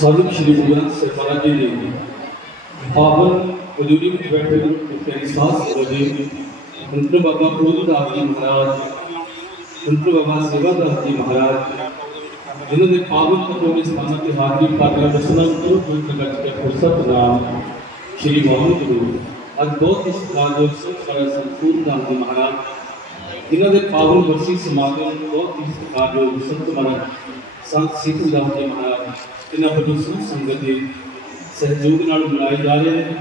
ਸਾਧੂ ਸ਼੍ਰੀ ਗੁਰੂ ਗ੍ਰੰਥ ਸਾਹਿਬ ਮਹਾਰਾਜ ਜੀ ਦੇ ਪਾਵਨ ਹਜ਼ੂਰੀ ਵਿੱਚ ਬੈਠੇ ਤੇਰੀ ਸਾਥ ਸਜੇ ਅੰਤਰ ਬਾਬਾ ਪ੍ਰੋਧਦਾਸ ਜੀ ਮਹਾਰਾਜ ਅੰਤਰ ਬਾਬਾ ਸੇਵਾਦਾਸ ਜੀ ਮਹਾਰਾਜ ਜਿਨ੍ਹਾਂ ਦੇ ਪਾਵਨ ਪਤੋਂ ਇਸ ਸਥਾਨ ਤੇ ਹਾਜ਼ਰੀ ਪਾਤਰ ਦਸਨਾ ਗੁਰੂ ਗੋਬਿੰਦ ਗੱਜ ਕੇ ਫੁਰਸਤ ਨਾਮ ਸ਼੍ਰੀ ਵਾਹਿਗੁਰੂ ਅੱਜ ਬਹੁਤ ਹੀ ਸਤਿਕਾਰਯੋਗ ਸਾਰਾ ਸੰਪੂਰਨ ਨਾਮ ਜੀ ਮਹਾਰਾਜ ਜਿਨ੍ਹਾਂ ਦੇ ਪਾਵਨ ਵਰਸੀ ਸਮਾਗਮ ਬਹੁਤ ਹੀ ਸਤਿਕਾਰਯੋਗ ਸੰਤ ਮਹਾਰਾਜ ਸੰਤ ਸੀਤੂ ਦਾਸ ਜੀ ਮਹਾਰਾਜ ਇਹਨਾਂ ਵੱਲੋਂ ਸਮੂਹ ਸੰਗਤ ਦੇ ਸਹਿਯੋਗ ਨਾਲ ਬੁਲਾਏ ਜਾ ਰਹੇ ਨੇ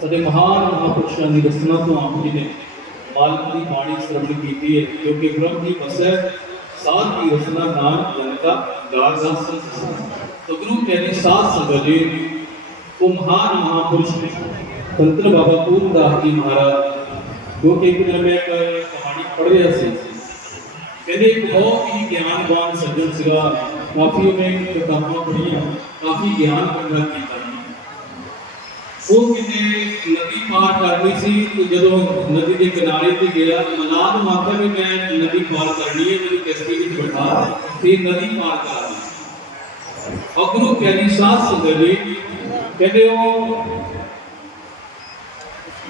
ਸਾਡੇ ਮਹਾਨ ਮਹਾਂਪੁਰਸ਼ਾਂ ਦੀ ਰਸਨਾ ਤੋਂ ਆਪ ਜੀ ਨੇ ਮਾਲਕ ਦੀ ਬਾਣੀ ਸਰਵਣ ਕੀਤੀ ਹੈ ਜੋ ਕਿ ਬ੍ਰਹਮ ਦੀ ਵਸੈ ਸਾਧ ਦੀ ਰਸਨਾ ਨਾਮ ਜਨਤਾ ਦਾਸ ਤੋ ਗੁਰੂ ਪਿਆਰੀ ਸਾਧ ਸੰਗਤ ਜੀ ਉਹ ਮਹਾਨ ਮਹਾਂਪੁਰਸ਼ ਸੰਤ ਬਾਬਾ ਪੂਰਨਦਾਸ ਜੀ ਮਹਾਰਾਜ ਜੋ ਕਿ ਇੱਕ ਦਿਨ ਮੈਂ ਇੱਕ ਕਹਾਣੀ ਪੜ੍ਹ ਰਿਹਾ ਸੀ ਕਹਿੰਦੇ ਇੱਕ ਬਹੁਤ ਹੀ ਗਿਆਨਵਾਨ ਸੱਜਣ ਸੀਗਾ ਕਾਫੀ ਉਹਨੇ ਕਿਤਾਬਾਂ ਪੜ੍ਹੀਆਂ ਕਾਫੀ ਗਿਆਨ ਪੰਗਾ ਕੀਤਾ ਉਹ ਕਿਤੇ ਨਦੀ ਪਾਰ ਕਰਨੀ ਸੀ ਤੇ ਜਦੋਂ ਨਦੀ ਦੇ ਕਿਨਾਰੇ ਤੇ ਗਿਆ ਮਲਾਦ ਮਾਤਾ ਵੀ ਮੈਂ ਨਦੀ ਪਾਰ ਕਰਨੀ ਹੈ ਮੈਨੂੰ ਕਿਸ਼ਤੀ ਵਿੱਚ ਬਿਠਾ ਤੇ ਨਦੀ ਪਾਰ ਕਰਨੀ ਔਰ ਗੁਰੂ ਪਿਆਰੀ ਸਾਧ ਸੰਗਤ ਜੀ ਕਹਿੰਦੇ ਉਹ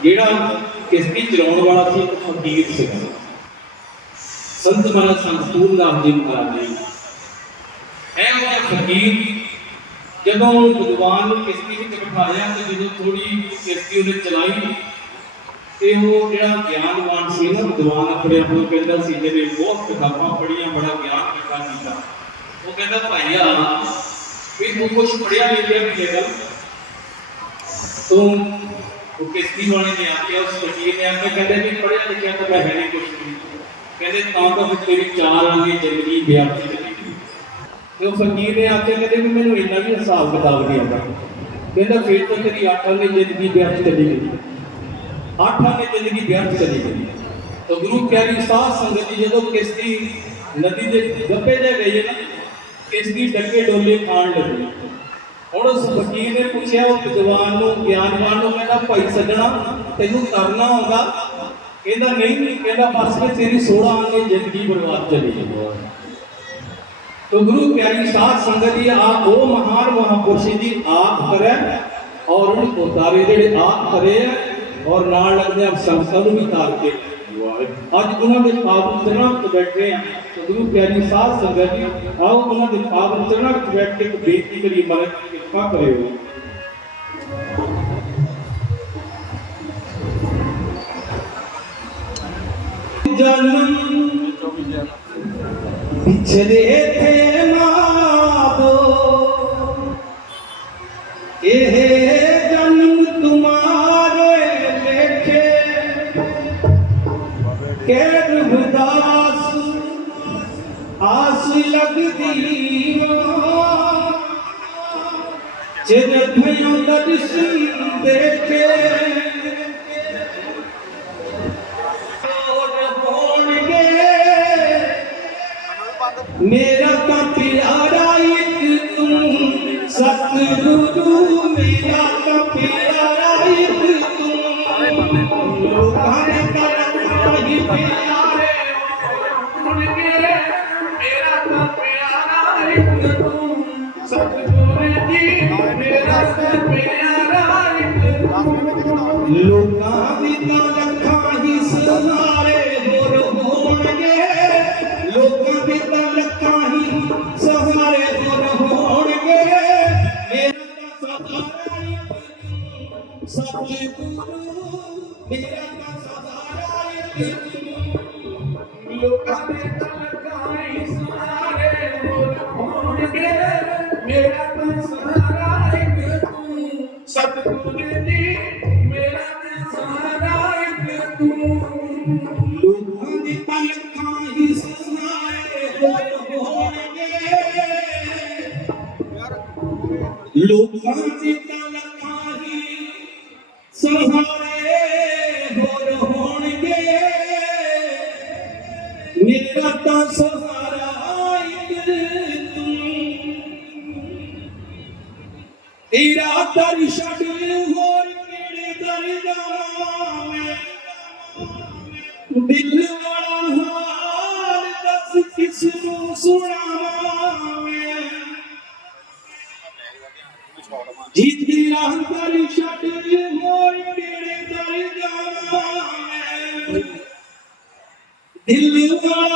ਜਿਹੜਾ ਕਿਸ਼ਤੀ ਚਲਾਉਣ ਵਾਲਾ ਸੀ ਇੱਕ ਫਕੀਰ ਸੀਗਾ ਸੰਤ ਮਹਾਰਾਜ ਸੰਤੂਰ ਨਾਮ ਜੀ ਮਹਾਰਾਜ ਜੀ ਐ ਉਹ ਫਕੀਰ ਜਦੋਂ ਵਿਦਵਾਨ ਨੂੰ ਕਿਸ਼ਤੀ ਵਿੱਚ ਬਿਠਾਇਆ ਤੇ ਜਦੋਂ ਥੋੜੀ ਕਿਸ਼ਤੀ ਉਹਨੇ ਚਲਾਈ ਤੇ ਉਹ ਜਿਹੜਾ ਗਿਆਨਵਾਨ ਸੀ ਨਾ ਵਿਦਵਾਨ ਆਪਣੇ ਆਪ ਨੂੰ ਕਹਿੰਦਾ ਸੀ ਜਿਹਨੇ ਬਹੁਤ ਕਿਤਾਬਾਂ ਪੜ੍ਹੀਆਂ ਬੜਾ ਗਿਆਨ ਇਕੱਠਾ ਕੀਤਾ ਉਹ ਕਹਿੰਦਾ ਭਾਈਆ ਵੀ ਤੂੰ ਕੁਝ ਪੜ੍ਹਿਆ ਲਿਖਿਆ ਵੀ ਹੈਗਾ ਤੂੰ ਉਹ ਕਿਸ਼ਤੀ ਵਾਲੇ ਨੇ ਆ ਕੇ ਉਸ ਫਕੀਰ ਨੇ ਆ ਕੇ ਕਹਿੰਦੇ ਵੀ ਪੜ੍ਹਿਆ ਲਿਖਿਆ ਤਾਂ ਮੈਂ ਹੈ ਨਹੀਂ ਕੁਝ ਵੀ ਕਹਿੰਦੇ ਤਾਂ ਤਾਂ ਫਿਰ ਤੇਰੀ ਚਾਰ ਆਂਗੇ ਜ਼ਿੰਦਗੀ ਵਿਅਰਥ ਚਲੀ ਗਈ ਤੇ ਉਹ ਫਕੀਰ ਨੇ ਆ ਕਹਿੰਦੇ ਵੀ ਮੈਨੂੰ ਇੰਨਾ ਵੀ ਹਿਸਾਬ ਕਿਤਾਬ ਨਹੀਂ ਆਉਂਦਾ ਕਹਿੰਦਾ ਫਿਰ ਤਾਂ ਤੇਰੀ ਅੱਠ ਆਂਗੇ ਜ਼ਿੰਦਗੀ ਵਿਅਰਥ ਚਲੀ ਗਈ। ਅੱਠ ਆਂਗੇ ਜ਼ਿੰਦਗੀ ਵਿਅਰਥ ਚਲੀ ਗਈ। ਤਾਂ ਗੁਰੂ ਪਿਆਰੀ ਸਾਧ ਸੰਗਤ ਜੀ, ਜਦੋਂ ਕਿਸ਼ਤੀ ਨਦੀ ਦੇ ਗੱਪੇ ਦੇ ਗਈ ਨਾ, ਕਿਸ਼ਤੀ ਡੱਕੇ ਡੋਲੇ ਖਾਣ ਲੱਗੀ। ਹੁਣ ਉਸ ਫਕੀਰ ਨੇ ਪੁੱਛਿਆ, ਉਹ ਵਿਦਵਾਨ ਨੂੰ, ਗਿਆਨਵਾਨ ਨੂੰ ਕਹਿੰਦਾ, ਭਾਈ ਸੱਜਣਾ, ਤੈਨੂੰ ਕਰਨਾ ਆਉਂਦਾ? ਕਹਿੰਦਾ, ਨਹੀਂ ਕਹਿੰਦਾ, ਬਸ ਕਿ ਤੇਰੀ 16 ਆਂਗੇ ਜ਼ਿੰਦਗੀ ਬਰਬਾਦ ਚਲੀ ਗਈ। तो गुरु प्यारी साथ संगत जी आप वो महान महापुरुष जी आप करे और उनको तारे जेड़े आप करे और नाल लगदे आप संतां ਨੂੰ ਵੀ ਤਾਰ ਕੇ ਅੱਜ ਉਹਨਾਂ ਦੇ ਪਾਵਨ ਚਰਨਾਂ ਤੇ ਬੈਠੇ ਆ ਤੇ ਗੁਰੂ ਪਿਆਰੀ ਸਾਧ ਸੰਗਤ ਜੀ ਆਓ ਉਹਨਾਂ ਦੇ ਪਾਵਨ ਚਰਨਾਂ ਤੇ ਬੈਠ ਕੇ ਇੱਕ ਬੇਨਤੀ ਕਰੀ ਮਹਾਰਾਜ ਕਿਰਪਾ ਕਰਿਓ ਜਨਮ বিছরে থে মাদো এহে জন্ম তোমার দেখে কে রুদাস আস লগতি যে তুই দর্শন দেখে। ਮੇਰਾ ਤਾਂ ਪਿਆਰਾ ਇੱਕ ਤੂੰ, ਸਤਿਗੁਰੂ ਮੇਰਾ ਤਾਂ ਪਿਆਰਾ ਇੱਕ ਤੂੰ। ਲੋਕਾਂ ਨੇ ਕਰਤਾ ਹੀ ਪਿਆਰੇ ਹੁਣ ਮੇਰੇ ਮੇਰਾ ਤਾਂ ਪਿਆਰਾ ਇੱਕ ਤੂੰ। हिजरत का सहारा ये लोग अपने तलकाई सारे बोल के मेरा तो सहारा एक तू सतगुरु ने दी मेरा तो सहारा एक तू लोगों ने तलकाई सारे बोल के लोगों ने तलकाई सहारा करता सहारा तेरा दर छड़ होर केड़े दर जावां दिल वाला हाल दस किस नु सुणावां जीत दी राह दर छड़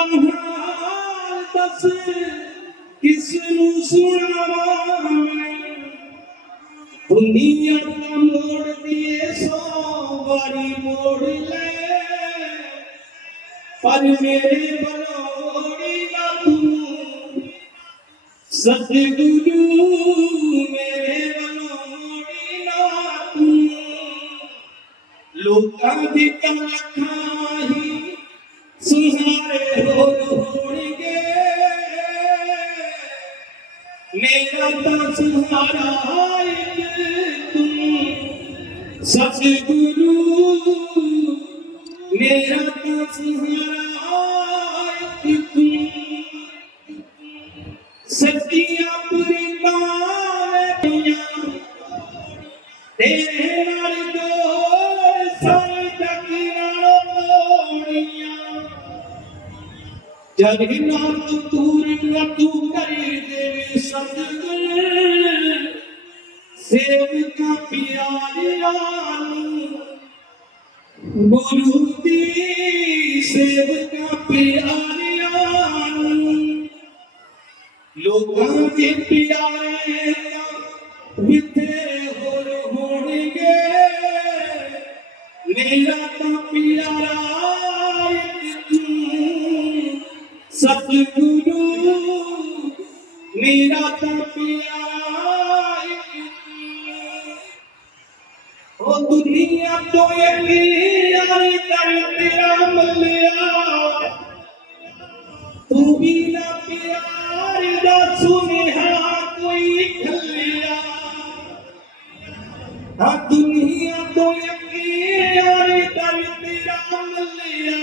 আমার কাছে কিছু দুনিয়ার মোড় দিয়ে সবারি মোড়লে पर मेरे बनोड़ी ना तू सतगुरु मेरे बनोड़ी ना तू लोका दी कलखा ही ਸੁਹਾਰੇ ਹੋਰ ਹੋਣਗੇ। ਮੇਰਾ ਤਾਂ ਸੁਹਾਰਾ ਇੱਕ ਤੂੰ। ਸਤਿਗੁਰੂ ਮੇਰਾ ਤਾਂ ਸੁਹਾਰਾ ਜਗ ਨਾਲ ਤੂੰ ਤੂਰ ਤੂੰ ਕਰੀ ਦੇਵੀ ਸਤਿਗੁਰ ਸੇਵਕਾ ਪਿਆਰਿਆਂ ਨੂੰ, ਗੁਰੂ ਦੀ ਸੇਵਕਾ ਪਿਆਰਿਆਂ ਨੂੰ, ਲੋਕਾਂ ਦੇ ਪਿਆਰੇ ਤਾਂ ਵਿਤੇ सतगुरु मेरा तपिया दुनिया तो यार कर तेरा मलिया तू भी ना प्यार दा सुनेहा कोई खलिया हाँ दुनिया तो यार कर तेरा मलिया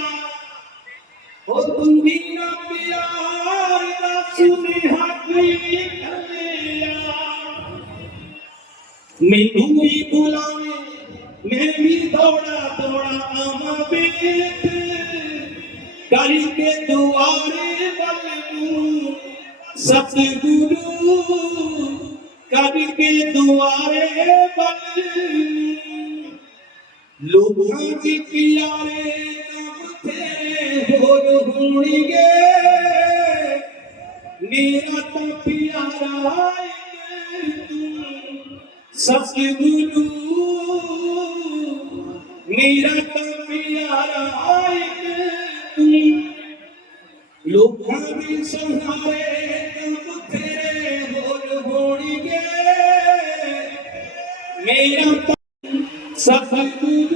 ओ तुम भी मैनू भी बुलावे मैं भी दौड़ा दौड़ा आवा बेट। करी के दुआरे बलू सतगुरु करी के दुआरे बलनू लोहा जी कियारे नाम थे। होर होणगे। मेरा तो प्यारा है तुम सतगुरु मेरा तो प्यारा है तू लोहा भी सहारे तुम तेरे होर होड़िए मेरा तो सतगुरु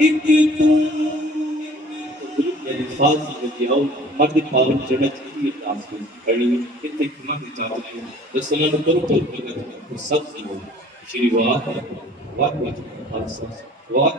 ਇੱਕ ਤੂੰ yani fasi da ke hau magdi faru jannat ki da su kani ita kuma da ta ta da sanan da farko da ta sabbi shiri wa wa wa wa